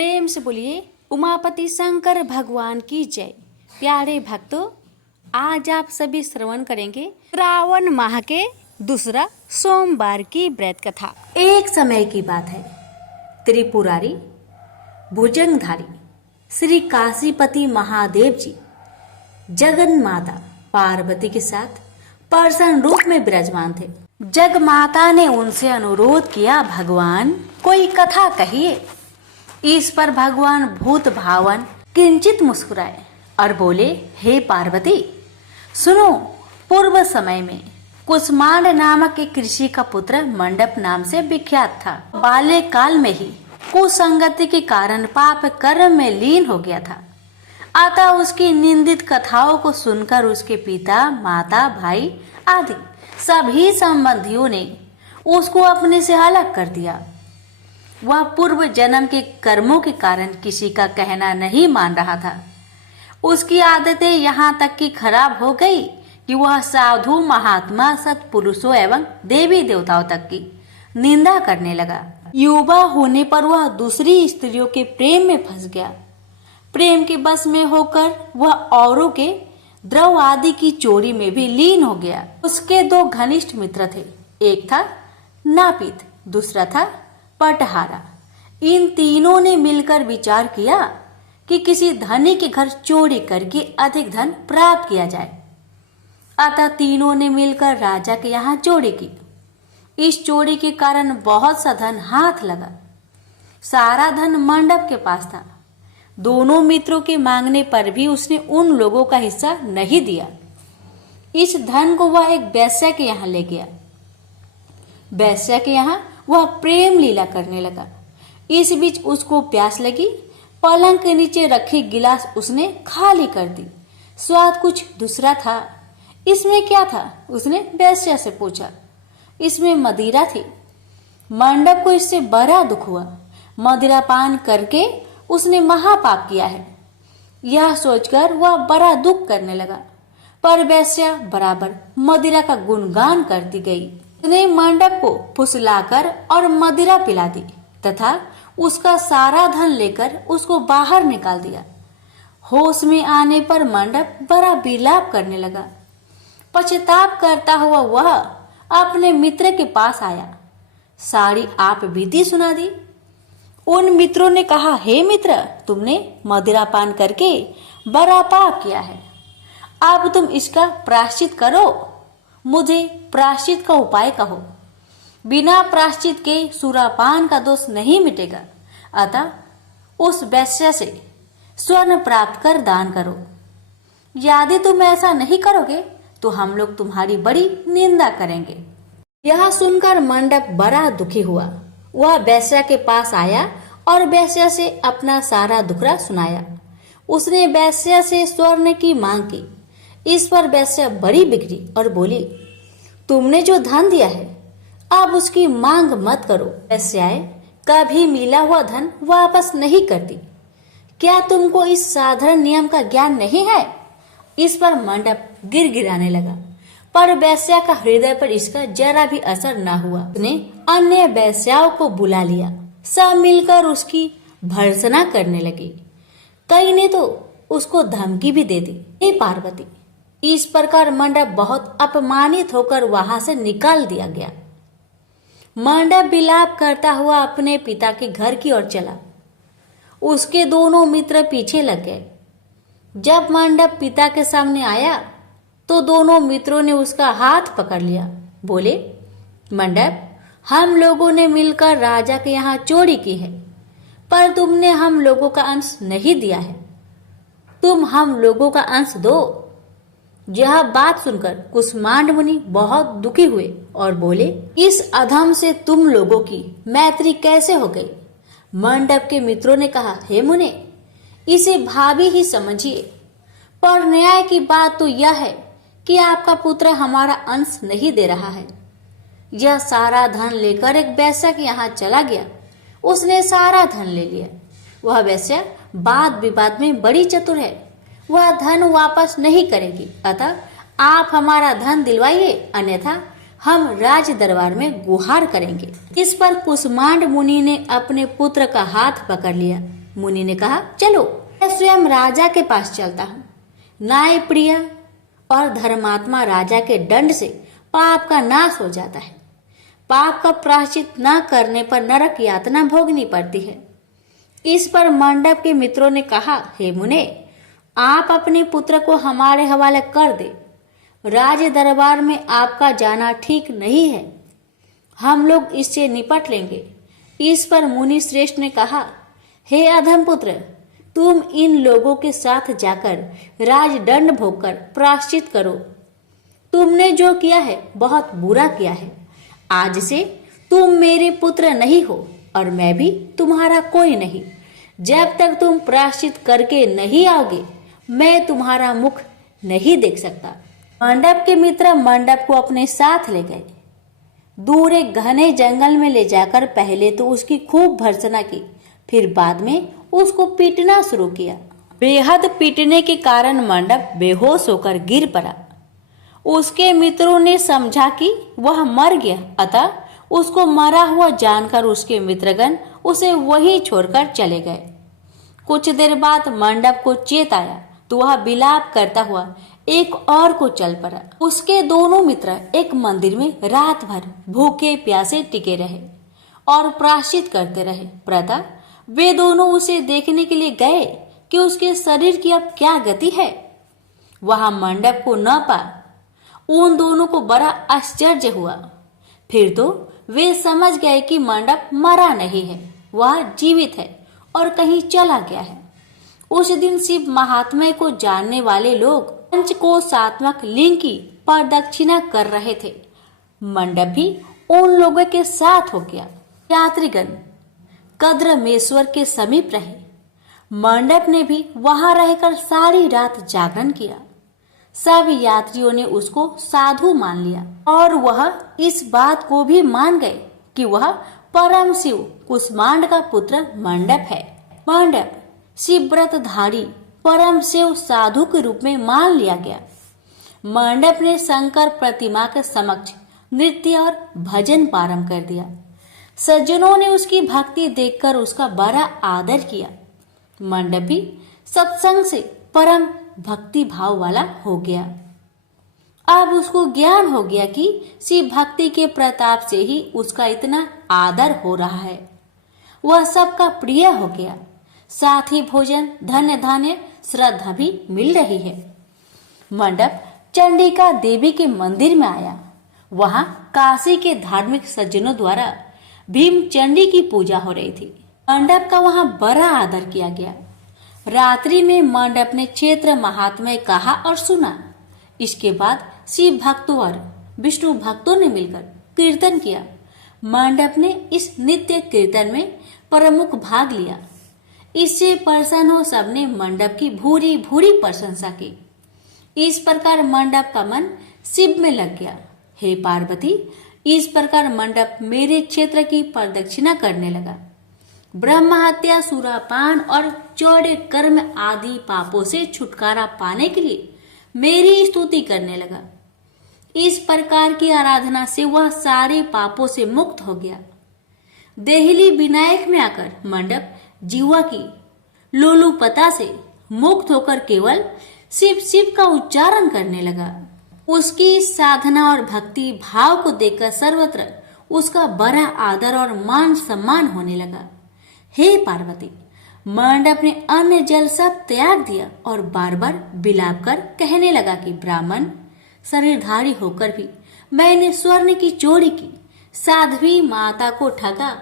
प्रेम से बोलिए उमापति शंकर भगवान की जय। प्यारे भक्तों, आज आप सभी श्रवण करेंगे श्रावण माह के दूसरा सोमवार की व्रत कथा। एक समय की बात है, त्रिपुरारी भुजंगधारी श्री काशीपति महादेव जी जगन माता पार्वती के साथ पर्सन रूप में विराजमान थे। जग माता ने उनसे अनुरोध किया, भगवान कोई कथा कहिए। इस पर भगवान भूत भावन किंचित मुस्कुराए और बोले, हे पार्वती सुनो, पूर्व समय में कुसमांड नामक एक ऋषि का पुत्र मंडप नाम से विख्यात था। बाल्य काल में ही कुसंगति के कारण पाप कर्म में लीन हो गया था। अतः उसकी निंदित कथाओं को सुनकर उसके पिता, माता, भाई आदि सभी संबंधियों ने उसको अपने से अलग कर दिया। वह पूर्व जन्म के कर्मों के कारण किसी का कहना नहीं मान रहा था। उसकी आदतें यहाँ तक कि खराब हो गई कि वह साधु, महात्मा, सत्पुरुषों एवं देवी देवताओं तक की निंदा करने लगा। युवा होने पर वह दूसरी स्त्रियों के प्रेम में फंस गया। प्रेम के बस में होकर वह औरों के द्रव आदि की चोरी में भी लीन हो गया। उसके दो घनिष्ठ मित्र थे, एक था नापित, दूसरा था पटहारा। इन तीनों ने मिलकर विचार किया कि किसी धनी के घर चोरी करके अधिक धन प्राप्त किया जाए। अतः तीनों ने मिलकर राजा के यहाँ चोरी की। इस चोरी के कारण बहुत सा धन हाथ लगा। सारा धन मंडप के पास था। दोनों मित्रों के मांगने पर भी उसने उन लोगों का हिस्सा नहीं दिया। इस धन को वह एक वैश्या के यहाँ ले गया। वैश्या के यहाँ वह प्रेम लीला करने लगा। इस बीच उसको प्यास लगी। पलंग के नीचे रखी गिलास उसने खाली कर दी। स्वाद कुछ दूसरा था। इसमें क्या था? उसने वैश्या से पूछा। इसमें मदिरा थी। मंडप को इससे बड़ा दुख हुआ। मदिरा पान करके उसने महापाप किया है, यह सोचकर वह बड़ा दुख करने लगा। पर वैश्या बराबर मदिरा का गुणगान करती गई। उसने मंडप को फुसलाकर और मदिरा पिला दी तथा उसका सारा धन लेकर उसको बाहर निकाल दिया। होश में आने पर मंडप बड़ा विलाप करने लगा। पश्चाताप करता हुआ वह अपने मित्र के पास आया। सारी आप बीती सुना दी। उन मित्रों ने कहा, हे मित्र, तुमने मदिरा पान करके बड़ा पाप किया है। अब तुम इसका प्रायश्चित करो। मुझे प्रायश्चित का उपाय कहो। बिना प्रायश्चित के सुरापान का दोष नहीं मिटेगा। अतः उस वैश्य से स्वर्ण प्राप्त कर दान करो। यदि तुम ऐसा नहीं करोगे तो हम लोग तुम्हारी बड़ी निंदा करेंगे। यह सुनकर मंडप बड़ा दुखी हुआ। वह वैश्या के पास आया और वैश्या से अपना सारा दुखड़ा सुनाया। उसने वैश्या से स्वर्ण की मांग की। इस पर वैश्या बड़ी बिगड़ी और बोली, तुमने जो धन दिया है अब उसकी मांग मत करो। वैश्याएं कभी मिला हुआ धन वापस नहीं करती। क्या तुमको इस साधारण नियम का ज्ञान नहीं है? इस पर मंडप गिड़गिड़ाने लगा, पर वैश्या का हृदय पर इसका जरा भी असर न हुआ। उसने अन्य वैश्याओं को बुला लिया। सब मिलकर उसकी भर्त्सना करने लगी। कई ने तो उसको धमकी भी दे दी। हे पार्वती, इस प्रकार मंडप बहुत अपमानित होकर वहां से निकाल दिया गया। मंडप विलाप करता हुआ अपने पिता के घर की ओर चला। उसके दोनों मित्र पीछे लग गए। जब मंडप पिता के सामने आया तो दोनों मित्रों ने उसका हाथ पकड़ लिया। बोले, मंडप, हम लोगों ने मिलकर राजा के यहाँ चोरी की है, पर तुमने हम लोगों का अंश नहीं दिया है। तुम हम लोगों का अंश दो। यह बात सुनकर कुसमांड मुनि बहुत दुखी हुए और बोले, इस अधम से तुम लोगों की मैत्री कैसे हो गई? मंडप के मित्रों ने कहा, हे मुने, इसे भाभी ही समझिए। पर न्याय की बात तो यह है कि आपका पुत्र हमारा अंश नहीं दे रहा है। यह सारा धन लेकर एक वैश्या के यहाँ चला गया। उसने सारा धन ले लिया। वह वैश्या वाद विवाद में बड़ी चतुर है। वह धन वापस नहीं करेगी। अतः आप हमारा धन दिलवाइए, अन्यथा हम राज दरबार में गुहार करेंगे। इस पर कुसुमांड मुनि ने अपने पुत्र का हाथ पकड़ लिया। मुनि ने कहा, चलो मैं स्वयं राजा के पास चलता हूँ। न्याय प्रिय और धर्मात्मा राजा के दंड से पाप का नाश हो जाता है। पाप का प्रायश्चित न करने पर नरक यातना भोगनी पड़ती है। इस पर मंडप के मित्रों ने कहा, हे मुने, आप अपने पुत्र को हमारे हवाले कर दे। राज दरबार में आपका जाना ठीक नहीं है। हम लोग इससे निपट लेंगे। इस पर मुनि श्रेष्ठ ने कहा, हे अधम पुत्र, तुम इन लोगों के साथ जाकर राजदंड भोगकर प्रायश्चित करो। तुमने जो किया है बहुत बुरा किया है। आज से तुम मेरे पुत्र नहीं हो और मैं भी तुम्हारा कोई नहीं। जब तक तुम प्रायश्चित करके नहीं आओगे, मैं तुम्हारा मुख नहीं देख सकता। मंडप के मित्र मंडप को अपने साथ ले गए। दूर एक घने जंगल में ले जाकर पहले तो उसकी खूब भर्त्सना की, फिर बाद में उसको पीटना शुरू किया। बेहद पीटने के कारण मंडप बेहोश होकर गिर पड़ा। उसके मित्रों ने समझा कि वह मर गया, अतः उसको मरा हुआ जानकर उसके मित्रगण उसे वहीं छोड़कर चले गए। कुछ देर बाद मंडप को चेत आया तो वह विलाप करता हुआ एक और को चल पड़ा। उसके दोनों मित्र एक मंदिर में रात भर भूखे प्यासे टिके रहे और प्रायश्चित करते रहे। प्रातः वे दोनों उसे देखने के लिए गए कि उसके शरीर की अब क्या गति है। वहां मंडप को न पा उन दोनों को बड़ा आश्चर्य हुआ। फिर तो वे समझ गए कि मंडप मरा नहीं है, वह जीवित है और कहीं चला गया है। उस दिन शिव महात्म्य को जानने वाले लोग पंचकोशात्मक लिंग की प्रदक्षिणा कर रहे थे। मंडप भी उन लोगों के साथ हो गया। यात्रीगण कद्रमेश्वर के समीप रहे। मंडप ने भी वहां रहकर सारी रात जागरण किया। सब यात्रियों ने उसको साधु मान लिया और वह इस बात को भी मान गए कि वह परम शिव कुसुमांड का पुत्र मंडप है। मंडप शिवव्रतधारी परम शिव साधु के रूप में मान लिया गया। मंडप ने शंकर प्रतिमा के समक्ष नृत्य और भजन प्रारंभ कर दिया। सज्जनों ने उसकी भक्ति देखकर उसका बड़ा आदर किया। मंडप भी सत्संग से परम भक्ति भाव वाला हो गया। अब उसको ज्ञान हो गया कि शिव भक्ति के प्रताप से ही उसका इतना आदर हो रहा है। वह सबका प्रिय हो गया। साथ ही भोजन, धन्य धान्य, श्रद्धा भी मिल रही है। मंडप चंडिका देवी के मंदिर में आया। वहां काशी के धार्मिक सज्जनों द्वारा भीम चंडी की पूजा हो रही थी। मंडप का वहां बड़ा आदर किया गया। रात्रि में मंडप ने क्षेत्र महात्म्य कहा और सुना। इसके बाद शिव भक्तों और विष्णु भक्तों ने मिलकर कीर्तन किया। मंडप ने इस नित्य कीर्तन में प्रमुख भाग लिया। इससे प्रसन्न हो सबने मंडप की भूरी भूरी प्रशंसा की। इस प्रकार मंडप का मन शिव में लग गया। हे पार्वती, इस प्रकार मंडप मेरे क्षेत्र की प्रदक्षिणा करने लगा। ब्रह्म हत्या, सुरापान और चौड़े कर्म आदि पापों से छुटकारा पाने के लिए मेरी स्तुति करने लगा। इस प्रकार की आराधना से वह सारे पापों से मुक्त हो गया। देहली विनायक में आकर मंडप जीवा की लोलुपता से मुक्त होकर केवल शिव शिव का उच्चारण करने लगा। उसकी साधना और भक्ति भाव को देखकर सर्वत्र उसका बड़ा आदर और मान सम्मान होने लगा। हे पार्वती, मंडप ने अन्न जल सब त्याग दिया और बार बार विलाप कर कहने लगा कि ब्राह्मण शरीरधारी होकर भी मैंने स्वर्ण की चोरी की, साध्वी माता को ठगा,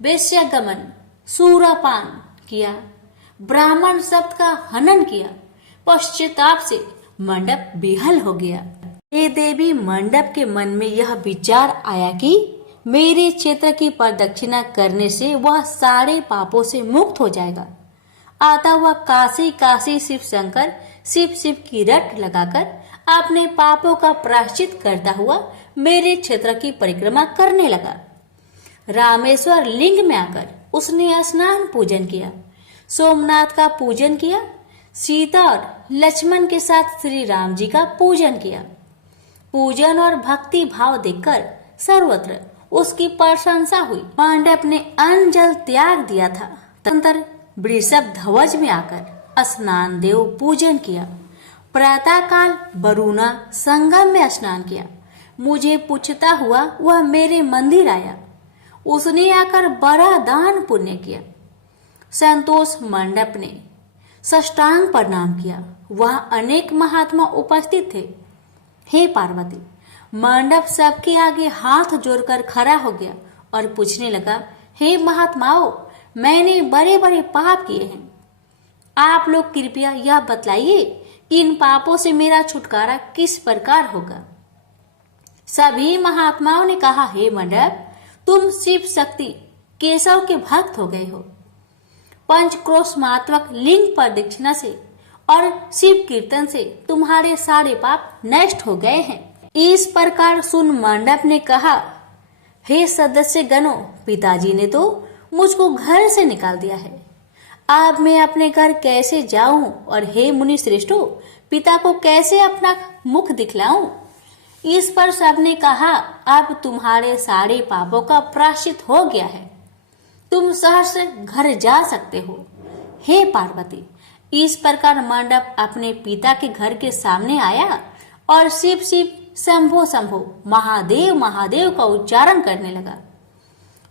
वेश्यागमन, सूरापान किया, ब्राह्मण शब्द का हनन किया। पश्चाताप से मंडप बेहाल हो गया। हे देवी, मंडप के मन में यह विचार आया कि मेरे क्षेत्र की प्रदक्षिणा करने से वह सारे पापों से मुक्त हो जाएगा। अतः वह काशी काशी शिव शंकर शिव शिव की रट लगाकर अपने पापों का प्रायश्चित करता हुआ मेरे क्षेत्र की परिक्रमा करने लगा। रामेश्वर लिंग में आकर उसने स्नान पूजन किया, सोमनाथ का पूजन किया, सीता और लक्ष्मण के साथ श्री राम जी का पूजन किया। पूजन और भक्ति भाव देखकर सर्वत्र उसकी प्रशंसा हुई। पांडव ने अन्न जल त्याग दिया था। तदनंतर वृषभ ध्वज में आकर स्नान देव पूजन किया। प्रातः काल वरुणा संगम में स्नान किया। मुझे पूछता हुआ वह मेरे मंदिर आया। उसने आकर बड़ा दान पुण्य किया। संतोष मंडप ने साष्टांग प्रणाम किया। वह अनेक महात्मा उपस्थित थे। हे पार्वती, मंडप सबके आगे हाथ जोड़कर खड़ा हो गया और पूछने लगा, हे महात्माओं, मैंने बड़े बड़े पाप किए हैं। आप लोग कृपया यह बतलाइए कि इन पापों से मेरा छुटकारा किस प्रकार होगा। सभी महात्माओं ने कहा, हे मंडप, तुम शिव शक्ति केशव के भक्त हो गए हो। पंचक्रोशमात्मक लिंग प्रदक्षिणा से और शिव कीर्तन से तुम्हारे सारे पाप नष्ट हो गए हैं। इस प्रकार सुन मंडप ने कहा, हे सदस्य गणों, पिताजी ने तो मुझको घर से निकाल दिया है। अब मैं अपने घर कैसे जाऊं और हे मुनि श्रेष्ठों, पिता को कैसे अपना मुख दिखलाऊं। इस पर सबने कहा, अब तुम्हारे सारे पापों का प्रायश्चित हो गया है। तुम सहर्ष घर जा सकते हो। हे पार्वती, इस प्रकार मंडप अपने पिता के घर के सामने आया और शिव शिव शंभो शंभो महादेव महादेव का उच्चारण करने लगा।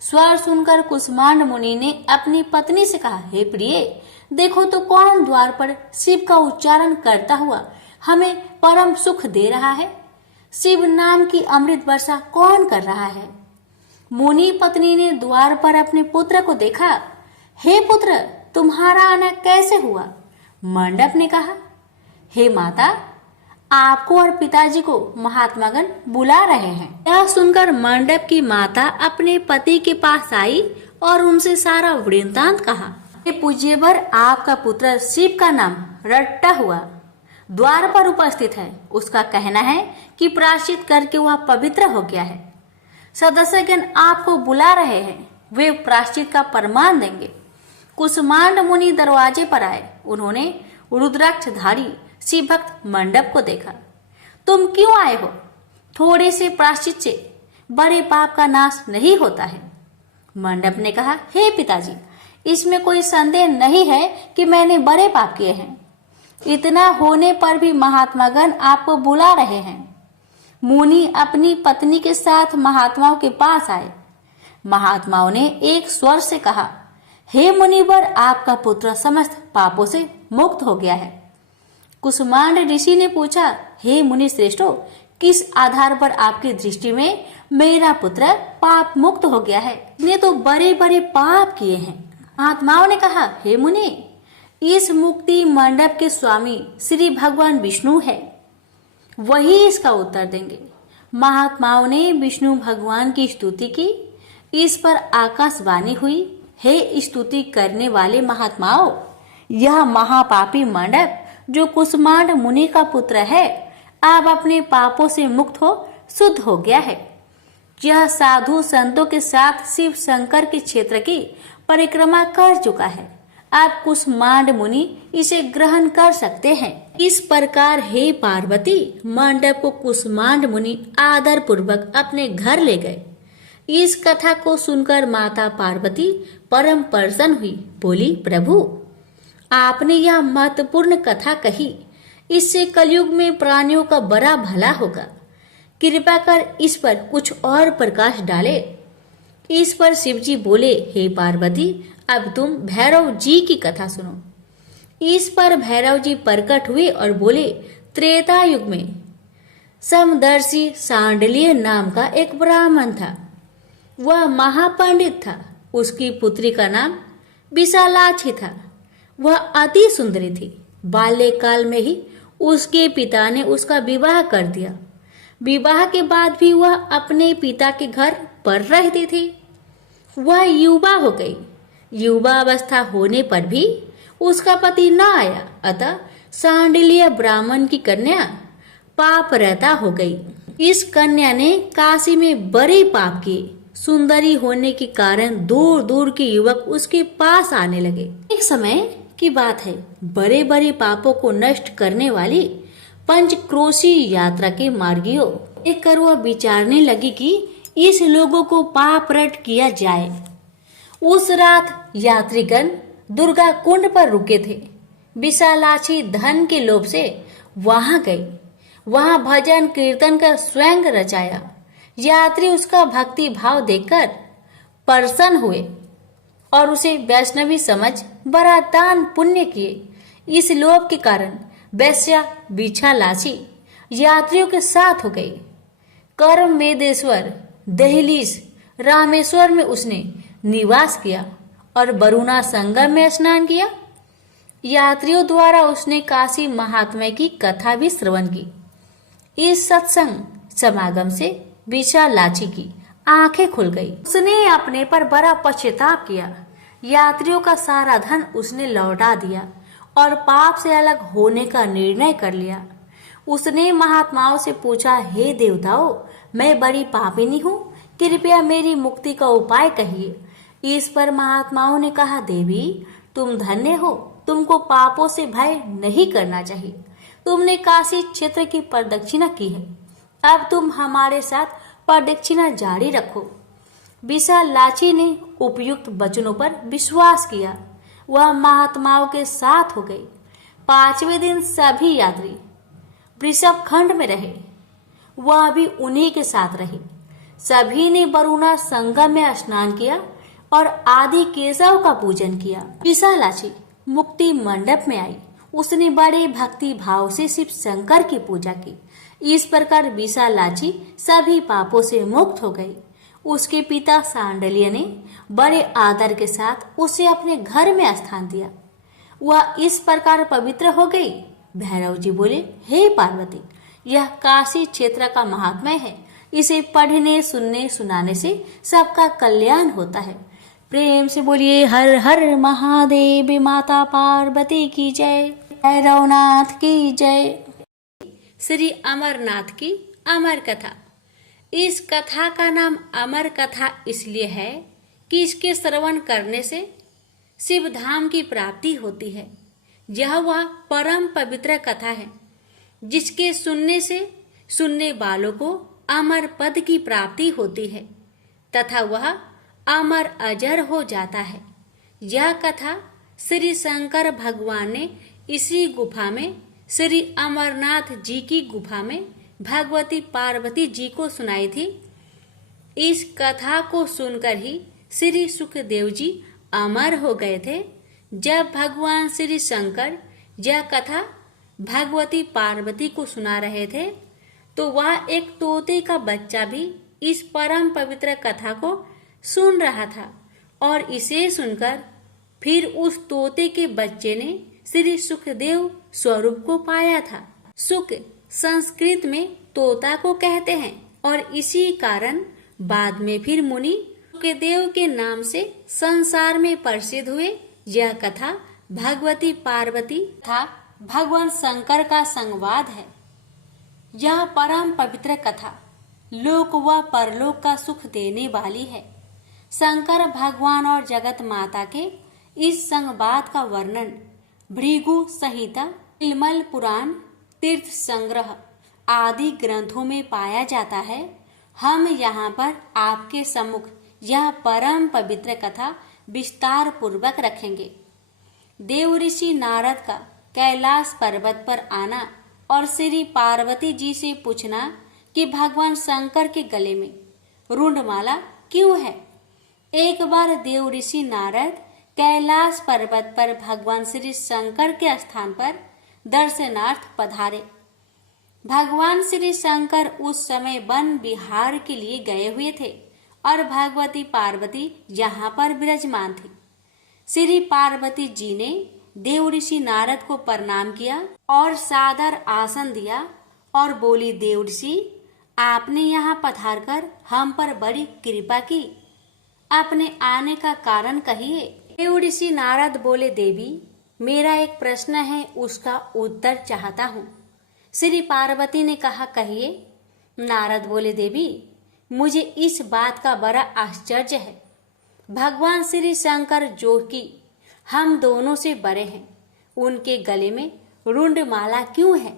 स्वर सुनकर कुष्मांड मुनि ने अपनी पत्नी से कहा, हे प्रिय, देखो तो कौन द्वार पर शिव का उच्चारण करता हुआ हमें परम सुख दे रहा है। शिव नाम की अमृत वर्षा कौन कर रहा है। मुनि पत्नी ने द्वार पर अपने पुत्र को देखा। हे पुत्र, तुम्हारा आना कैसे हुआ। मंडप ने कहा, हे माता, आपको और पिताजी को महात्मागण बुला रहे हैं। यह सुनकर मंडप की माता अपने पति के पास आई और उनसे सारा वृत्तांत कहा। हे पूज्यवर, आपका पुत्र शिव का नाम रट्टा हुआ द्वार पर उपस्थित है। उसका कहना है कि प्रायश्चित करके वह पवित्र हो गया है। सदस्यगण आपको बुला रहे हैं। वे प्रायश्चित का प्रमाण देंगे। कुष्मांड मुनि दरवाजे पर आए। उन्होंने रुद्राक्षधारी शिव भक्त मंडप को देखा। तुम क्यों आए हो। थोड़े से प्रायश्चित से बड़े पाप का नाश नहीं होता है। मंडप ने कहा, हे पिताजी, इसमें कोई संदेह नहीं है कि मैंने बड़े पाप किए हैं। इतना होने पर भी महात्मागण आपको बुला रहे हैं। मुनि अपनी पत्नी के साथ महात्माओं के पास आए। महात्माओं ने एक स्वर से कहा, हे मुनिवर, आपका पुत्र समस्त पापों से मुक्त हो गया है। कुष्मांड ऋषि ने पूछा, हे मुनि श्रेष्ठों, किस आधार पर आपकी दृष्टि में मेरा पुत्र पाप मुक्त हो गया है। इसने तो बड़े बड़े पाप किए हैं। महात्माओं ने कहा, हे मुनि, इस मुक्ति मंडप के स्वामी श्री भगवान विष्णु है। वही इसका उत्तर देंगे। महात्माओं ने विष्णु भगवान की स्तुति की। इस पर आकाशवाणी हुई, हे स्तुति करने वाले महात्माओं, यह महापापी मंडप जो कुष्मांड मुनि का पुत्र है, अब अपने पापों से मुक्त हो शुद्ध हो गया है। यह साधु संतों के साथ शिव शंकर के क्षेत्र की परिक्रमा कर चुका है। आप कुष्मांड मुनि इसे ग्रहण कर सकते हैं। इस प्रकार हे पार्वती, मंडप को कुष्मांड मुनि आदर पूर्वक अपने घर ले गए। इस कथा को सुनकर माता पार्वती परम प्रसन्न हुई। बोली, प्रभु, आपने यह महत्वपूर्ण कथा कही। इससे कलयुग में प्राणियों का बड़ा भला होगा। कृपा कर इस पर कुछ और प्रकाश डाले। इस पर शिवजी बोले, हे पार्वती, अब तुम भैरव जी की कथा सुनो। इस पर भैरव जी प्रकट हुए और बोले, त्रेता युग में समदर्शी सांडल्य नाम का एक ब्राह्मण था। वह महापंडित था। उसकी पुत्री का नाम विशालाक्षी था। वह अति सुंदरी थी। बाल्यकाल में ही उसके पिता ने उसका विवाह कर दिया। विवाह के बाद भी वह अपने पिता के घर पर रहती थी। वह युवा हो गई। युवा अवस्था होने पर भी उसका पति न आया, अतः सांडिल्य ब्राह्मण की कन्या पाप रहता हो गई। इस कन्या ने काशी में बड़े पाप किए। सुंदरी होने के कारण दूर दूर के युवक उसके पास आने लगे। एक समय की बात है, बड़े बड़े पापों को नष्ट करने वाली पंचक्रोशी यात्रा के मार्गियों देख कर वह विचारने लगी कि इस लोगों को पाप रट किया जाए। उस रात यात्रीगण दुर्गा कुंड पर रुके थे। विशालाक्षी धन के लोभ से वहां गई, वहां भजन कीर्तन कर स्वयं रचाया। यात्री उसका भक्ति भाव देखकर प्रसन्न हुए और उसे वैष्णवी समझ बड़ा दान पुण्य किए। इस लोभ के कारण वैश्या विशालाक्षी यात्रियों के साथ हो गई। कर्म मेदेश्वर दहलीज रामेश्वर में उसने निवास किया और वरुणा संगम में स्नान किया। यात्रियों द्वारा उसने काशी महात्म्य की कथा भी श्रवण की। इस सत्संग समागम से विशालाक्षी की आंखें खुल गई। उसने अपने पर बड़ा पश्चाताप किया। यात्रियों का सारा धन उसने लौटा दिया और पाप से अलग होने का निर्णय कर लिया। उसने महात्माओं से पूछा, हे देवताओं, मैं बड़ी पापिनी हूँ, कृपया मेरी मुक्ति का उपाय कहिए। इस पर महात्माओं ने कहा, देवी तुम धन्य हो, तुमको पापों से भय नहीं करना चाहिए। तुमने काशी क्षेत्र की प्रदक्षिणा की है, अब तुम हमारे साथ प्रदक्षिणा जारी रखो। विशालाक्षी ने उपयुक्त वचनों पर विश्वास किया। वह महात्माओं के साथ हो गई। 5वें दिन सभी यात्री वृषभ खंड में रहे, वह भी उन्हीं के साथ रही। सभी ने वरुणा संगम में स्नान किया और आदि केशव का पूजन किया। विशालाक्षी मुक्ति मंडप में आई। उसने बड़े भक्ति भाव से शिव शंकर की पूजा की। इस प्रकार विशालाक्षी सभी पापों से मुक्त हो गई। उसके पिता सांडल्य ने बड़े आदर के साथ उसे अपने घर में स्थान दिया। वह इस प्रकार पवित्र हो गई। भैरव जी बोले, हे पार्वती, यह काशी क्षेत्र का महात्म्य है। इसे पढ़ने सुनने सुनाने से सबका कल्याण होता है। प्रेम से बोलिए हर हर महादेव। माता पार्वती की जय। भैरवनाथ की जय। श्री अमरनाथ की अमर कथा। इस कथा का नाम अमर कथा इसलिए है कि इसके श्रवण करने से शिव धाम की प्राप्ति होती है। यह वह परम पवित्र कथा है जिसके सुनने से सुनने वालों को अमर पद की प्राप्ति होती है तथा वह अमर अजर हो जाता है। यह कथा श्री शंकर भगवान ने इसी गुफा में श्री अमरनाथ जी की गुफा में भगवती पार्वती जी को सुनाई थी। इस कथा को सुनकर ही श्री सुखदेव जी अमर हो गए थे। जब भगवान श्री शंकर यह कथा भगवती पार्वती को सुना रहे थे तो वह एक तोते का बच्चा भी इस परम पवित्र कथा को सुन रहा था और इसे सुनकर फिर उस तोते के बच्चे ने श्री सुखदेव स्वरूप को पाया था। सुख संस्कृत में तोता को कहते हैं और इसी कारण बाद में फिर मुनि सुखदेव के नाम से संसार में प्रसिद्ध हुए। यह कथा भगवती पार्वती तथा भगवान शंकर का संवाद है। यह परम पवित्र कथा लोक व परलोक का सुख देने वाली है। शंकर भगवान और जगत माता के इस संवाद का वर्णन भृगु संहिता, तिलमल पुराण, तीर्थ संग्रह आदि ग्रंथों में पाया जाता है। हम यहाँ पर आपके सम्मुख यह परम पवित्र कथा विस्तार पूर्वक रखेंगे। देव ऋषि नारद का कैलाश पर्वत पर आना और श्री पार्वती जी से पूछना कि भगवान शंकर के गले में रुंडमाला क्यों है। एक बार देव ऋषि नारद कैलाश पर्वत पर भगवान श्री शंकर के स्थान पर दर्शनार्थ पधारे। भगवान श्री शंकर उस समय वन विहार के लिए गए हुए थे और भगवती पार्वती यहाँ पर विराजमान थी। श्री पार्वती जी ने देव ऋषि नारद को प्रणाम किया और सादर आसन दिया और बोली, देव ऋषि, आपने यहाँ पधारकर हम पर बड़ी कृपा की, अपने आने का कारण कहिए। देव ऋषि नारद बोले, देवी, मेरा एक प्रश्न है, उसका उत्तर चाहता हूँ। श्री पार्वती ने कहा, कहिए। नारद बोले, देवी, मुझे इस बात का बड़ा आश्चर्य है, भगवान श्री शंकर जो कि हम दोनों से बड़े हैं, उनके गले में रुंड माला क्यों है।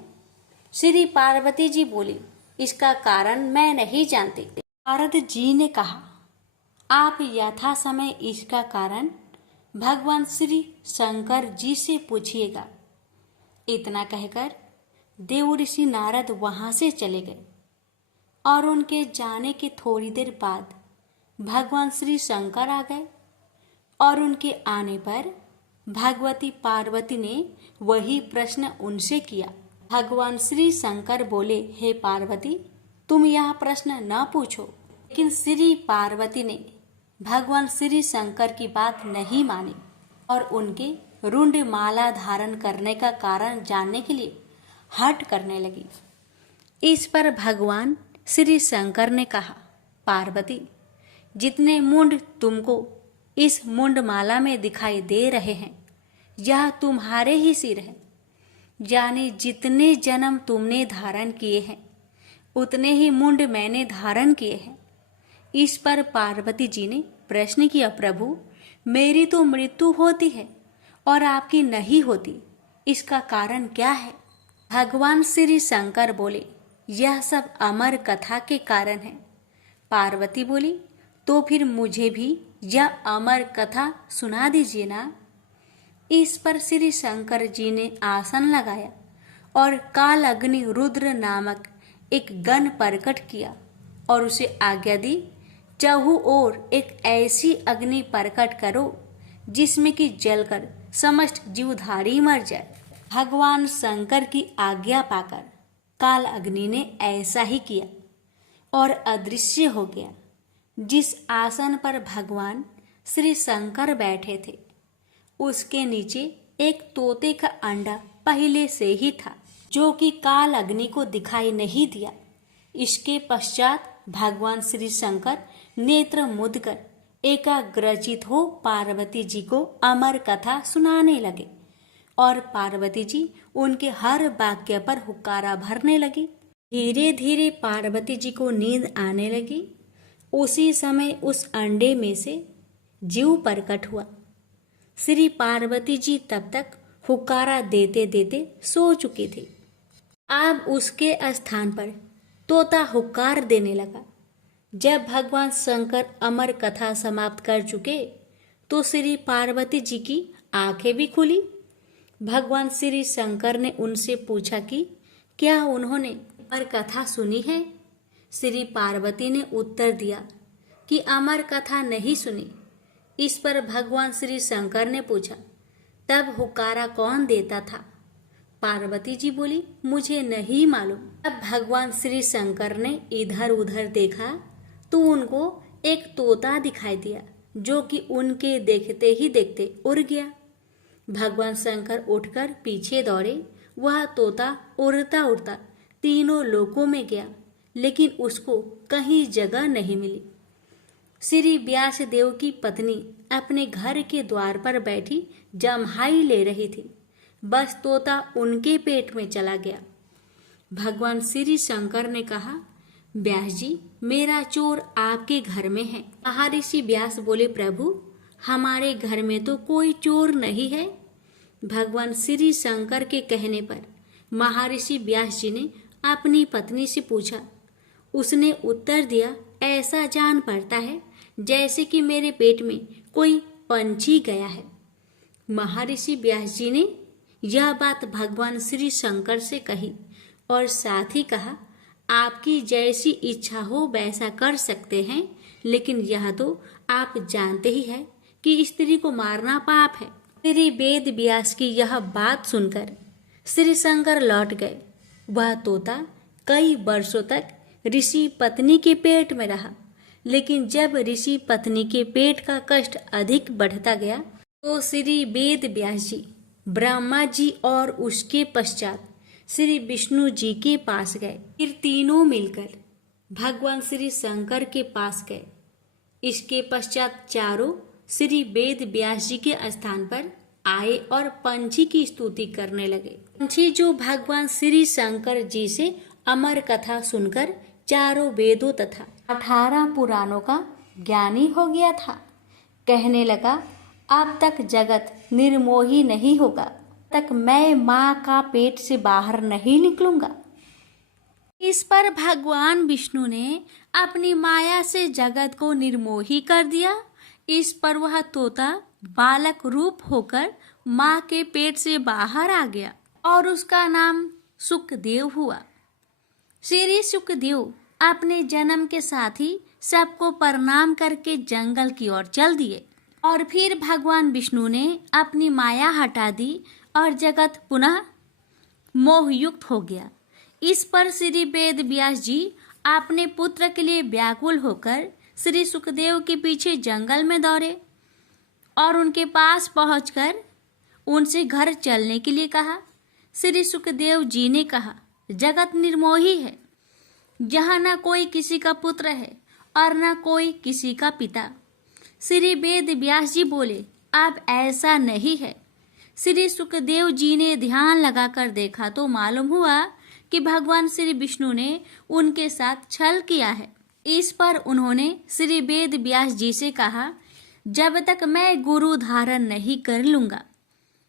श्री पार्वती जी बोली, इसका कारण मैं नहीं जानती। नारद जी ने कहा, आप यथा समय इसका कारण भगवान श्री शंकर जी से पूछिएगा। इतना कहकर देव ऋषि नारद वहां से चले गए और उनके जाने के थोड़ी देर बाद भगवान श्री शंकर आ गए और उनके आने पर भगवती पार्वती ने वही प्रश्न उनसे किया। भगवान श्री शंकर बोले, हे पार्वती, तुम यह प्रश्न न पूछो। लेकिन श्री पार्वती ने भगवान श्री शंकर की बात नहीं मानी और उनके रुंड माला धारण करने का कारण जानने के लिए हट करने लगी। इस पर भगवान श्री शंकर ने कहा, पार्वती, जितने मुंड तुमको इस मुंडमाला में दिखाई दे रहे हैं, यह तुम्हारे ही सिर है। यानी जितने जन्म तुमने धारण किए हैं, उतने ही मुंड मैंने धारण किए हैं। इस पर पार्वती जी ने प्रश्न किया, प्रभु, मेरी तो मृत्यु होती है और आपकी नहीं होती, इसका कारण क्या है? भगवान श्री शंकर बोले, यह सब अमर कथा के कारण है। पार्वती बोली, तो फिर मुझे भी यह अमर कथा सुना दीजिए ना। इस पर श्री शंकर जी ने आसन लगाया और काल अग्नि रुद्र नामक एक गण प्रकट किया और उसे आज्ञा दी, चहु ओर एक ऐसी अग्नि प्रकट करो जिसमें कि जलकर समस्त जीवधारी मर जाए। भगवान शंकर की आज्ञा पाकर काल अग्नि ने ऐसा ही किया और अदृश्य हो गया। जिस आसन पर भगवान श्री शंकर बैठे थे, उसके नीचे एक तोते का अंडा पहले से ही था, जो कि काल अग्नि को दिखाई नहीं दिया। इसके पश्चात भगवान श्री शंकर नेत्र मुद कर एकाग्रचित हो पार्वती जी को अमर कथा सुनाने लगे और पार्वती जी उनके हर वाक्य पर हुक्कारा भरने लगी। धीरे धीरे पार्वती जी को नींद आने लगी। उसी समय उस अंडे में से जीव प्रकट हुआ। श्री पार्वती जी तब तक हुक्कारा देते देते सो चुकी थी। अब उसके स्थान पर तोता हुक्कार देने लगा। जब भगवान शंकर अमर कथा समाप्त कर चुके तो श्री पार्वती जी की आंखें भी खुली। भगवान श्री शंकर ने उनसे पूछा कि क्या उन्होंने अमर कथा सुनी है? श्री पार्वती ने उत्तर दिया कि अमर कथा नहीं सुनी। इस पर भगवान श्री शंकर ने पूछा, तब हुक्कारा कौन देता था? पार्वती जी बोली, मुझे नहीं मालूम। अब भगवान श्री शंकर ने इधर उधर देखा तो उनको एक तोता दिखाई दिया, जो कि उनके देखते ही देखते उड़ गया। भगवान शंकर उठकर पीछे दौड़े। वह तोता उड़ता उड़ता तीनों लोकों में गया, लेकिन उसको कहीं जगह नहीं मिली। श्री व्यास देव की पत्नी अपने घर के द्वार पर बैठी जम्हाई ले रही थी। बस तोता उनके पेट में चला गया। भगवान श्री शंकर ने कहा, व्यास जी, मेरा चोर आपके घर में है। महर्षि व्यास बोले, प्रभु, हमारे घर में तो कोई चोर नहीं है। भगवान श्री शंकर के कहने पर महर्षि व्यास जी ने अपनी पत्नी से पूछा। उसने उत्तर दिया, ऐसा जान पड़ता है जैसे कि मेरे पेट में कोई पंछी गया है। महर्षि व्यास जी ने यह बात भगवान श्री शंकर से कही और साथ ही कहा, आपकी जैसी इच्छा हो वैसा कर सकते हैं, लेकिन यह तो आप जानते ही हैं कि स्त्री को मारना पाप है। श्री वेद व्यास की यह बात सुनकर श्री शंकर लौट गए। वह तोता कई वर्षों तक ऋषि पत्नी के पेट में रहा, लेकिन जब ऋषि पत्नी के पेट का कष्ट अधिक बढ़ता गया तो श्री वेद व्यास जी ब्रह्मा जी और उसके पश्चात श्री विष्णु जी के पास गए। फिर तीनों मिलकर भगवान श्री शंकर के पास गए। इसके पश्चात चारों श्री वेद व्यास जी के स्थान पर आए और पंछी की स्तुति करने लगे। पंछी जो भगवान श्री शंकर जी से अमर कथा सुनकर चारों वेदों तथा 18 पुराणों का ज्ञानी हो गया था। कहने लगा, अब तक जगत निर्मोही नहीं होगा तक मैं माँ का पेट से बाहर नहीं निकलूंगा। इस पर भगवान विष्णु ने अपनी माया से जगत को निर्मोही कर दिया। इस पर वह तोता बालक रूप होकर माँ के पेट से बाहर आ गया और उसका नाम सुखदेव हुआ। श्री सुखदेव अपने जन्म के साथ ही सबको प्रणाम करके जंगल की ओर चल दिए और फिर भगवान विष्णु ने अपनी माया हटा दी और जगत पुनः मोहयुक्त हो गया। इस पर श्री वेद व्यास जी अपने पुत्र के लिए व्याकुल होकर श्री सुखदेव के पीछे जंगल में दौड़े और उनके पास पहुंचकर उनसे घर चलने के लिए कहा। श्री सुखदेव जी ने कहा, जगत निर्मोही है, जहाँ न कोई किसी का पुत्र है और न कोई किसी का पिता। श्री वेद व्यास जी बोले, अब ऐसा नहीं है। श्री सुखदेव जी ने ध्यान लगाकर देखा तो मालूम हुआ कि भगवान श्री विष्णु ने उनके साथ छल किया है। इस पर उन्होंने श्री वेद व्यास जी से कहा, जब तक मैं गुरु धारण नहीं कर लूंगा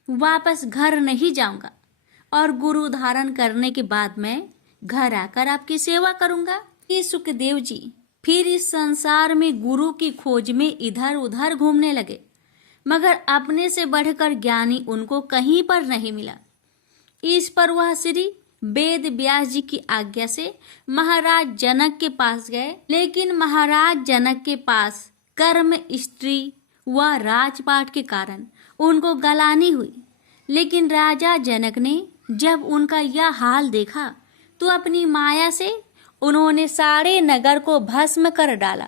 वापस घर नहीं जाऊंगा और गुरु धारण करने के बाद मैं घर आकर आपकी सेवा करूंगा। ये सुखदेव जी फिर इस संसार में गुरु की खोज में इधर उधर घूमने लगे, मगर अपने से बढ़कर ज्ञानी उनको कहीं पर नहीं मिला। इस पर वह श्री वेद व्यास जी की आज्ञा से महाराज जनक के पास गए, लेकिन महाराज जनक के पास कर्म स्त्री व राजपाट के कारण उनको गलानी हुई। लेकिन राजा जनक ने जब उनका यह हाल देखा तो अपनी माया से उन्होंने सारे नगर को भस्म कर डाला।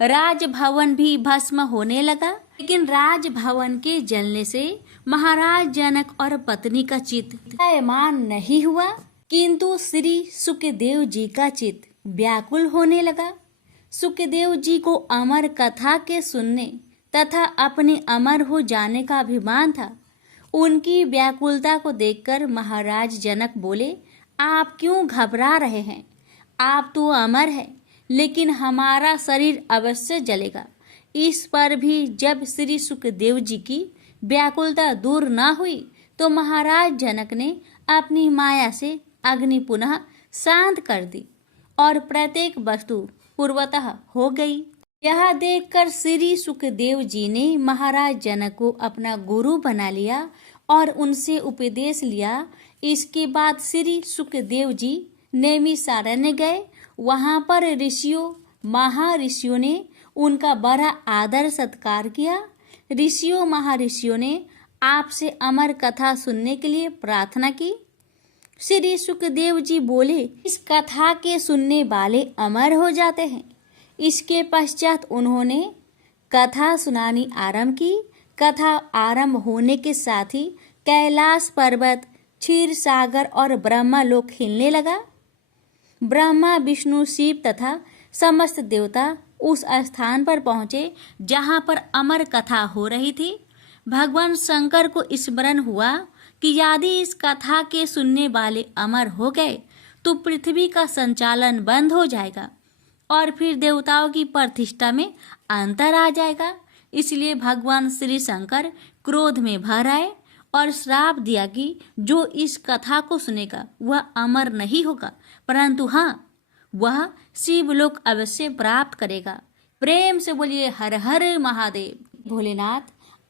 राजभवन भी भस्म होने लगा, लेकिन राजभवन के जलने से महाराज जनक और पत्नी का चित्त दयामान नहीं हुआ, किंतु श्री सुखदेव जी का चित्त व्याकुल होने लगा। सुखदेव जी को अमर कथा के सुनने तथा अपने अमर हो जाने का अभिमान था। उनकी व्याकुलता को देखकर महाराज जनक बोले, आप क्यों घबरा रहे हैं? आप तो अमर हैं, लेकिन हमारा शरीर अवश्य जलेगा। इस पर भी जब श्री सुखदेव जी की व्याकुलता दूर न हुई तो महाराज जनक ने अपनी माया से अग्नि पुनः शांत कर दी और प्रत्येक वस्तु पूर्वतः हो गई। यह देखकर श्री सुखदेव जी ने महाराज जनक को अपना गुरु बना लिया और उनसे उपदेश लिया। इसके बाद श्री सुखदेव जी नैमिषारण्य गए। वहां पर ऋषियों महर्षियों ने उनका बड़ा आदर सत्कार किया। ऋषियों महर्षियों ने आपसे अमर कथा सुनने के लिए प्रार्थना की। श्री सुखदेव जी बोले, इस कथा के सुनने वाले अमर हो जाते हैं। इसके पश्चात उन्होंने कथा सुनानी आरंभ की। कथा आरंभ होने के साथ ही कैलाश पर्वत, क्षीर सागर और ब्रह्मा लोक हिलने लगा। ब्रह्मा, विष्णु, शिव तथा समस्त देवता उस स्थान पर पहुंचे जहां पर अमर कथा हो रही थी। भगवान शंकर को स्मरण हुआ कि यदि इस कथा के सुनने वाले अमर हो गए तो पृथ्वी का संचालन बंद हो जाएगा और फिर देवताओं की प्रतिष्ठा में अंतर आ जाएगा। इसलिए भगवान श्री शंकर क्रोध में भर आए और श्राप दिया कि जो इस कथा को सुनेगा वह अमर नहीं होगा, परंतु हाँ, वह शिवलोक अवश्य प्राप्त करेगा। प्रेम से बोलिए हर हर महादेव। भोलेनाथ,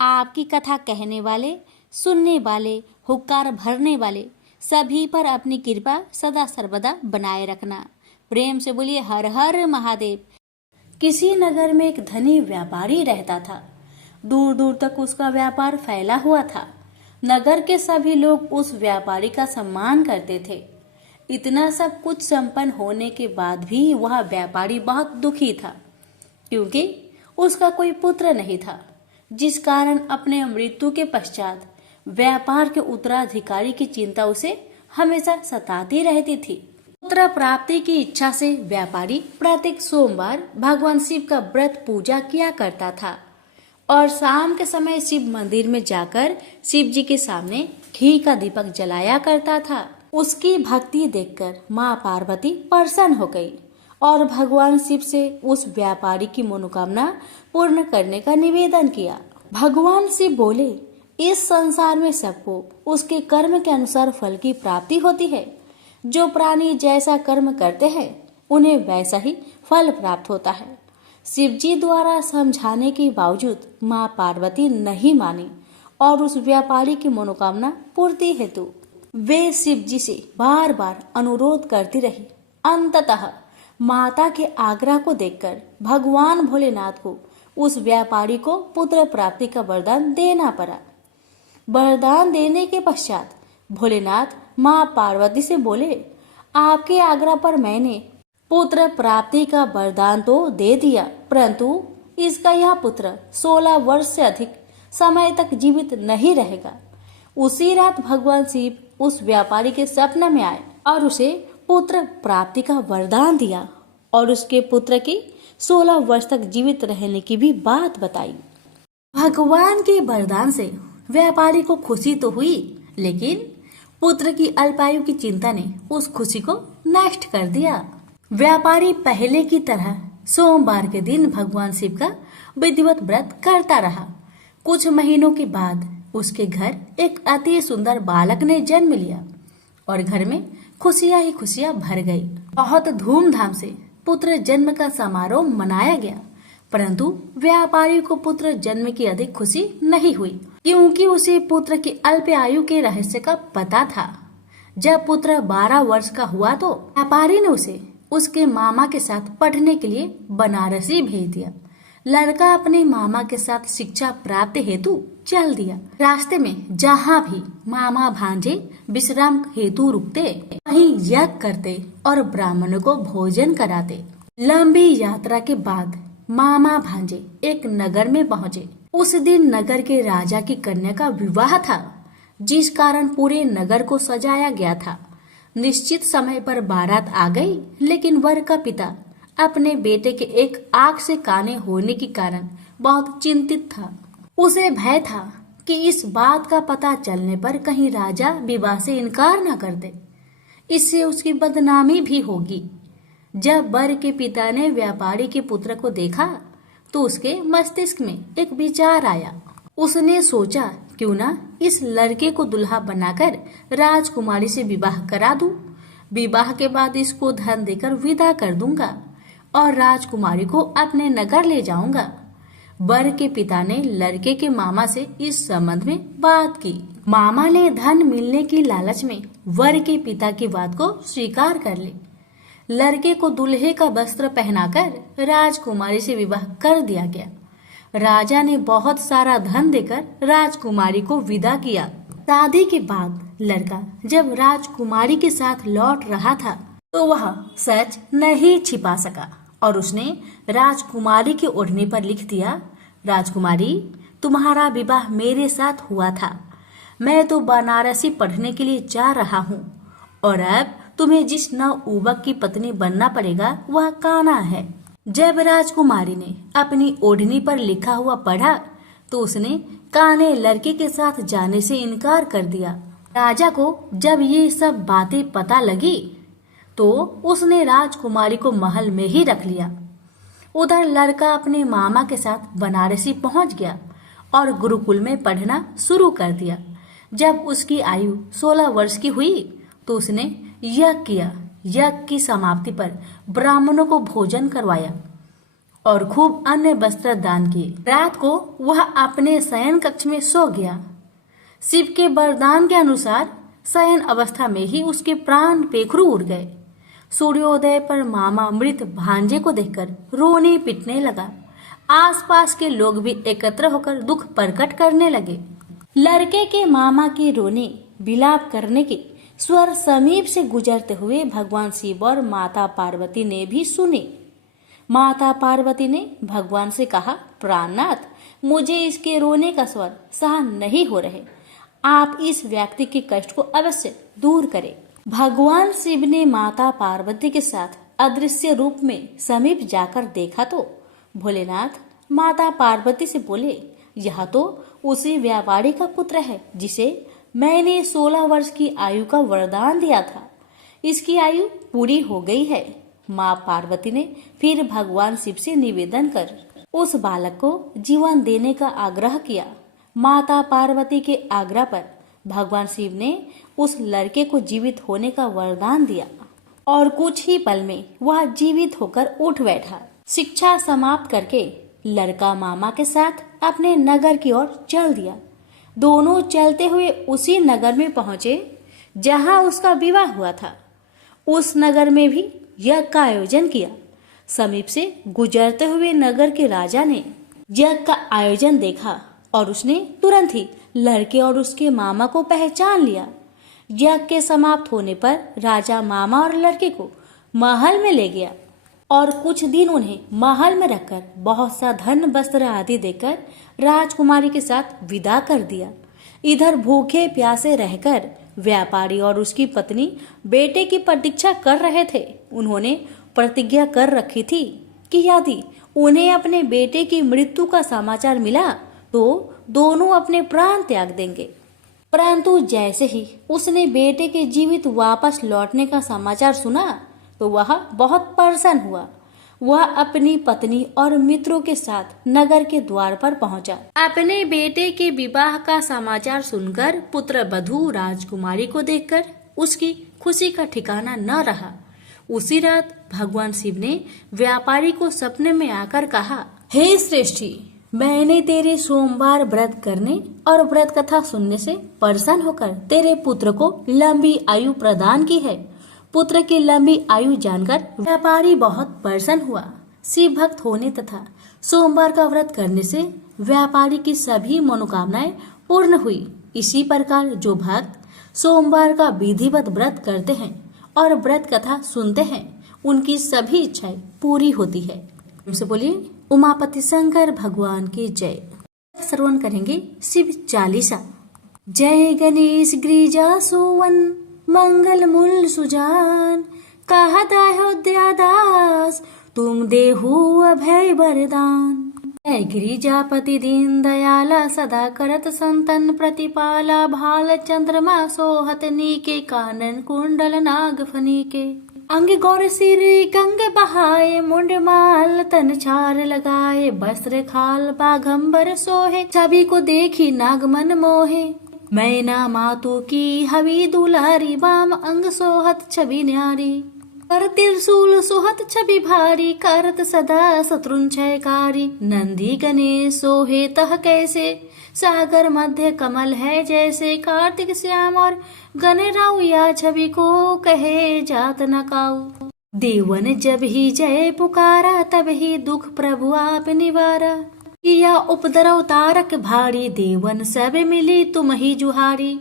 आपकी कथा कहने वाले, सुनने वाले, हुक्कार भरने वाले सभी पर अपनी कृपा सदा सर्वदा बनाए रखना। प्रेम से बोलिए हर हर महादेव। किसी नगर में एक धनी व्यापारी रहता था। दूर दूर तक उसका व्यापार फैला हुआ था। नगर के सभी लोग उस व्यापारी का सम्मान करते थे। इतना सब कुछ संपन्न होने के बाद भी वह व्यापारी बहुत दुखी था, क्योंकि उसका कोई पुत्र नहीं था, जिस कारण अपने मृत्यु के पश्चात व्यापार के उत्तराधिकारी की चिंता उसे हमेशा सताती रहती थी। पुत्र प्राप्ति की इच्छा से व्यापारी प्रत्येक सोमवार भगवान शिव का व्रत पूजा किया करता था और शाम के समय शिव मंदिर में जाकर शिव जी के सामने घी का दीपक जलाया करता था। उसकी भक्ति देखकर माँ पार्वती प्रसन्न हो गई और भगवान शिव से उस व्यापारी की मनोकामना पूर्ण करने का निवेदन किया। भगवान शिव बोले, इस संसार में सबको उसके कर्म के अनुसार फल की प्राप्ति होती है। जो प्राणी जैसा कर्म करते हैं उन्हें वैसा ही फल प्राप्त होता है। शिव जी द्वारा समझाने के बावजूद माँ पार्वती नहीं मानी और उस व्यापारी की मनोकामना पूर्ति हेतु वे शिव जी से बार बार अनुरोध करती रही। अंततः माता के आग्रह को देखकर भगवान भोलेनाथ को उस व्यापारी को पुत्र प्राप्ति का वरदान देना पड़ा। वरदान देने के पश्चात भोलेनाथ माँ पार्वती से बोले, आपके आग्रह पर मैंने पुत्र प्राप्ति का वरदान तो दे दिया, परंतु इसका यह पुत्र 16 वर्ष से अधिक समय तक जीवित नहीं रहेगा। उसी रात भगवान शिव उस व्यापारी के सपने में आए और उसे पुत्र प्राप्ति का वरदान दिया और उसके पुत्र की 16 वर्ष तक जीवित रहने की भी बात बताई। भगवान के वरदान से व्यापारी को खुशी तो हुई, लेकिन पुत्र की अल्पायु की चिंता ने उस खुशी को नष्ट कर दिया। व्यापारी पहले की तरह सोमवार के दिन भगवान शिव का विधिवत व्रत करता रहा। कुछ महीनों के बाद उसके घर एक अति सुंदर बालक ने जन्म लिया और घर में खुशियां ही खुशियां भर गई। बहुत धूमधाम से पुत्र जन्म का समारोह मनाया गया, परंतु व्यापारी को पुत्र जन्म की अधिक खुशी नहीं हुई, क्योंकि उसे पुत्र की अल्प आयु के रहस्य का पता था। जब पुत्र 12 वर्ष का हुआ तो व्यापारी ने उसे उसके मामा के साथ पढ़ने के लिए बनारसी भेज दिया। लड़का अपने मामा के साथ शिक्षा प्राप्त हेतु चल दिया। रास्ते में जहाँ भी मामा भांजे विश्राम हेतु रुकते, वहीं यज्ञ करते और ब्राह्मणों को भोजन कराते। लंबी यात्रा के बाद मामा भांजे एक नगर में पहुँचे। उस दिन नगर के राजा की कन्या का विवाह था, जिस कारण पूरे नगर को सजाया गया था। निश्चित समय पर बारात आ गई, लेकिन वर का पिता अपने बेटे के एक आंख से काने होने के कारण बहुत चिंतित था। उसे भय था कि इस बात का पता चलने पर कहीं राजा विवाह से इनकार न कर दे, इससे उसकी बदनामी भी होगी। जब वर के पिता ने व्यापारी के पुत्र को देखा तो उसके मस्तिष्क में एक विचार आया। उसने सोचा, क्यों ना इस लड़के को दुल्हा बनाकर राजकुमारी से विवाह करा दूं। विवाह के बाद इसको धन देकर विदा कर दूंगा और राजकुमारी को अपने नगर ले जाऊंगा। वर के पिता ने लड़के के मामा से इस संबंध में बात की। मामा ने धन मिलने की लालच में वर के पिता की बात को स्वीकार कर ली। लड़के को दूल्हे का वस्त्र पहनाकर राजकुमारी से विवाह कर दिया गया। राजा ने बहुत सारा धन देकर राजकुमारी को विदा किया। शादी के बाद लड़का जब राजकुमारी के साथ लौट रहा था तो वह सच नहीं छिपा सका और उसने राजकुमारी के ओढ़ने पर लिख दिया, राजकुमारी, तुम्हारा विवाह मेरे साथ हुआ था। मैं तो बनारसी पढ़ने के लिए जा रहा हूँ और अब तुम्हें जिस नवयुवक की पत्नी बनना पड़ेगा वह कान्हा है। जब राजकुमारी ने अपनी ओढ़नी पर लिखा हुआ पढ़ा तो उसने कान्हे लड़के के साथ जाने से इनकार कर दिया। राजा को जब ये सब बातें पता लगी तो उसने राजकुमारी को महल में ही रख लिया। उधर लड़का अपने मामा के साथ बनारसी पहुंच गया और गुरुकुल में पढ़ना शुरू कर दिया। जब उसकी आयु 16 वर्ष की हुई तो उसने यज्ञ किया। यज्ञ की समाप्ति पर ब्राह्मणों को भोजन करवाया और खूब अन्य वस्त्र दान किए। रात को वह अपने शयन कक्ष में सो गया। शिव के वरदान के अनुसार शयन अवस्था में ही उसके प्राण पेखरू उड़ गए। सूर्योदय पर मामा मृत भांजे को देखकर रोने पिटने लगा। आसपास के लोग भी एकत्र होकर दुख प्रकट करने लगे। लड़के के मामा के रोने विलाप करने के स्वर समीप से गुजरते हुए भगवान शिव और माता पार्वती ने भी सुने। माता पार्वती ने भगवान से कहा, प्राणनाथ, मुझे इसके रोने का स्वर सहन नहीं हो रहे। आप इस व्यक्ति के कष्ट को अवश्य दूर करें। भगवान शिव ने माता पार्वती के साथ अदृश्य रूप में समीप जाकर देखा तो भोलेनाथ माता पार्वती से बोले, यह तो उसी व्यापारी का पुत्र है जिसे मैंने 16 वर्ष की आयु का वरदान दिया था। इसकी आयु पूरी हो गई है। माँ पार्वती ने फिर भगवान शिव से निवेदन कर उस बालक को जीवन देने का आग्रह किया। माता पार्वती के आग्रह पर भगवान शिव ने उस लड़के को जीवित होने का वरदान दिया और कुछ ही पल में वह जीवित होकर उठ बैठा। शिक्षा समाप्त करके लड़का मामा के साथ अपने नगर की ओर चल दिया। दोनों चलते हुए उसी नगर में पहुंचे जहां उसका विवाह हुआ था। उस नगर में भी यज्ञ का आयोजन किया। समीप से गुजरते हुए नगर के राजा ने यज्ञ का आयोजन देखा और उसने तुरंत ही लड़के और उसके मामा को पहचान लिया। यज्ञ के समाप्त होने पर राजा मामा और लड़के को महल में ले गया और कुछ दिन उन्हें महल में रखकर बहुत सा धन वस्त्र आदि देकर राजकुमारी के साथ विदा कर दिया। इधर भूखे प्यासे रहकर व्यापारी और उसकी पत्नी बेटे की प्रतीक्षा कर रहे थे। उन्होंने प्रतिज्ञा कर रखी थी कि यदि उन्हें अपने बेटे की मृत्यु का समाचार मिला तो दोनों अपने प्राण त्याग देंगे। परंतु जैसे ही उसने बेटे के जीवित वापस लौटने का समाचार सुना तो वह बहुत परेशान हुआ। वह अपनी पत्नी और मित्रों के साथ नगर के द्वार पर पहुंचा। अपने बेटे के विवाह का समाचार सुनकर पुत्र वधू राजकुमारी को देखकर उसकी खुशी का ठिकाना न रहा। उसी रात भगवान शिव ने व्यापारी को सपने में आकर कहा, हे श्रेष्ठी, मैंने तेरे सोमवार व्रत करने और व्रत कथा सुनने से परेशान होकर तेरे पुत्र को लंबी आयु प्रदान की है। पुत्र की लंबी आयु जानकर व्यापारी बहुत प्रसन्न हुआ। शिव भक्त होने तथा सोमवार का व्रत करने से व्यापारी की सभी मनोकामनाएं पूर्ण हुई। इसी प्रकार जो भक्त सोमवार का विधिवत व्रत करते हैं और व्रत कथा सुनते हैं उनकी सभी इच्छाएं पूरी होती है। उनसे बोलिए उमापति शंकर भगवान की जय। श्रवण करेंगे शिव चालीसा। जय गणेश गिरिजा सोवन मंगल मूल सुजान, कहत अयोध्या दास तुम देहु अभय वरदान। जय गिरिजापति दीन दयाला सदा करत संतन प्रतिपाला, भाल चंद्रमा सोहत नीके कानन कुंडल नाग फनीके। अंग गौर सिर गंग बहाए, मुंड माल तन छार लगाए, वस्त्र खाल बाघंबर सोहे, सभी को देखी नाग मन मोहे। मैना मातु की हवी दुलारी, वाम अंग सोहत छवि न्यारी, कर त्रिशूल सोहत छवि भारी, करत सदा शत्रुन क्षयकारी। नंदी गणेश सोहे तह कैसे, सागर मध्य कमल है जैसे, कार्तिक श्याम और गणराव या छवि को कहे जात न काऊ। देवन जब ही जय पुकारा, तब ही दुख प्रभु आप निवारा, किया उपद्रव तारक भारी, देवन सब मिली तुम ही जुहारी।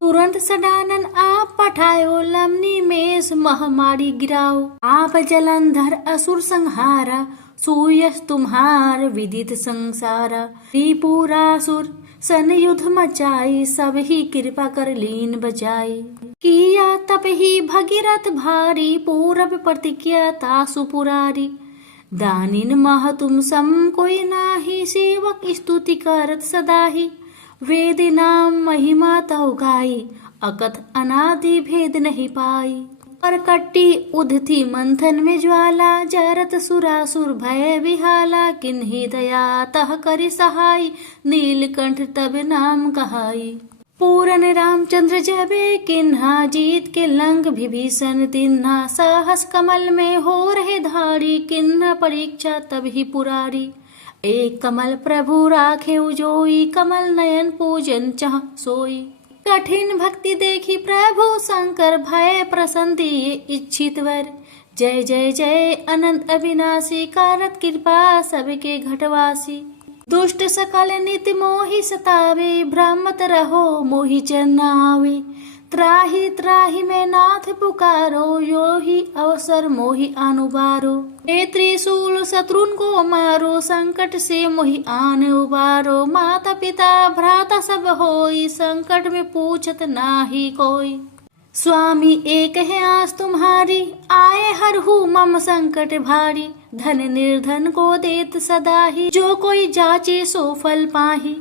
तुरंत सडानन आप पठायो, लमनी मेष महामारी गिराओ। आप जलंधर असुर संहारा, सूयस तुम्हार विदित संसारा। त्रिपुरासुर सन युद्ध मचाई, सब ही कृपा कर लीन बचाई। किया तप ही भगीरथ भारी, पूरब प्रतिज्ञा तासु पुरारी। दानिन मह तुम सम कोई नाही, सेवक स्तुति करत सदाही। वेद नाम महिमा तौ गाई, अकथ अनादि भेद नहीं पाई। पर कट्टी उधती मंथन में ज्वाला, जरत सुरासुर भय विहाला। किन्ही दया तह करि सहाय, नीलकंठ तब नाम कहाई। पूरन रामचंद्र जबे किन्हा, जीत के लंक विभीषण तिन्हा। साहस कमल में हो रहे धारी, किन्हा परीक्षा तब ही पुरारी। एक कमल प्रभु राखे उजोई, कमल नयन पूजन चाह सोई। कठिन भक्ति देखी प्रभु शंकर, भय प्रसन्न दिए इच्छित वर। जय जय जय अनंत अविनाशी, कारत कृपा सबके घटवासी। दुष्ट सकल नित मोहि सतावे, भ्रमत रहो मोहि चरनावे। त्राहि त्राहि में नाथ पुकारो, यो ही अवसर मोहि अनुबारो। हे त्रिशूल शत्रुन को मारो, संकट से मोहि आन उबारो। माता पिता भ्राता सब होई, संकट में पूछत नाही कोई। स्वामी एक है आस तुम्हारी, आए हरहु मम संकट भारी। धन निर्धन को देत सदा ही, जो कोई जाचे सो फल पाही।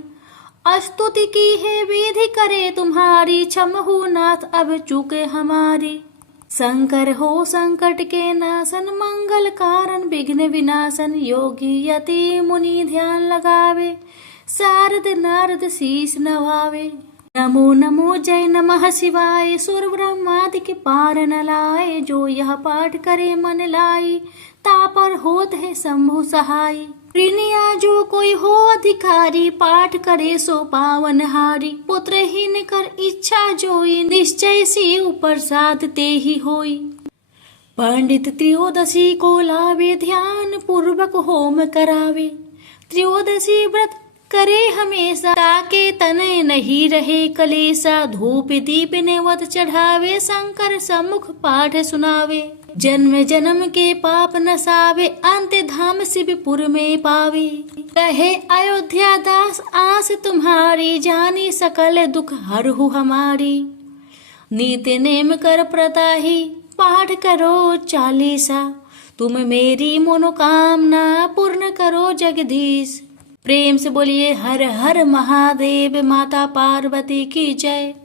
स्तुति की है विधि करे तुम्हारी, क्षमहु नाथ अब चूके हमारी। शंकर हो संकट के नाशन, मंगल कारण विघ्न विनाशन। योगी यति मुनि ध्यान लगावे, शारद नारद शीस नवावे। नमो नमो जय नमः शिवाय। सुर ब्रह्मादि के पार न लाए, जो यह पाठ करे मन लाई, तापर होत है शंभु सहाय। प्रिनिया जो कोई हो अधिकारी, पाठ करे सो पावन हारी। पुत्रहीन कर इच्छा जोई, निश्चय शिव प्रसाद ते ही होई। पंडित त्रयोदशी को लावे, ध्यान पूर्वक होम करावे। त्रयोदशी व्रत करे हमेशा, ताके तनय नहीं रहे कलेसा। धूप दीप नेवत चढ़ावे, शंकर सम्मुख पाठ सुनावे। जन्म जन्म के पाप नसावे, अंत धाम शिवपुर में पावे। कहे अयोध्या दास आस तुम्हारी, जानी सकल दुख हरहु हमारी। नीति नेम कर प्रताही, पाठ करो चालीसा। तुम मेरी मनोकामना, पूर्ण करो जगदीश। प्रेम से बोलिए हर हर महादेव। माता पार्वती की जय।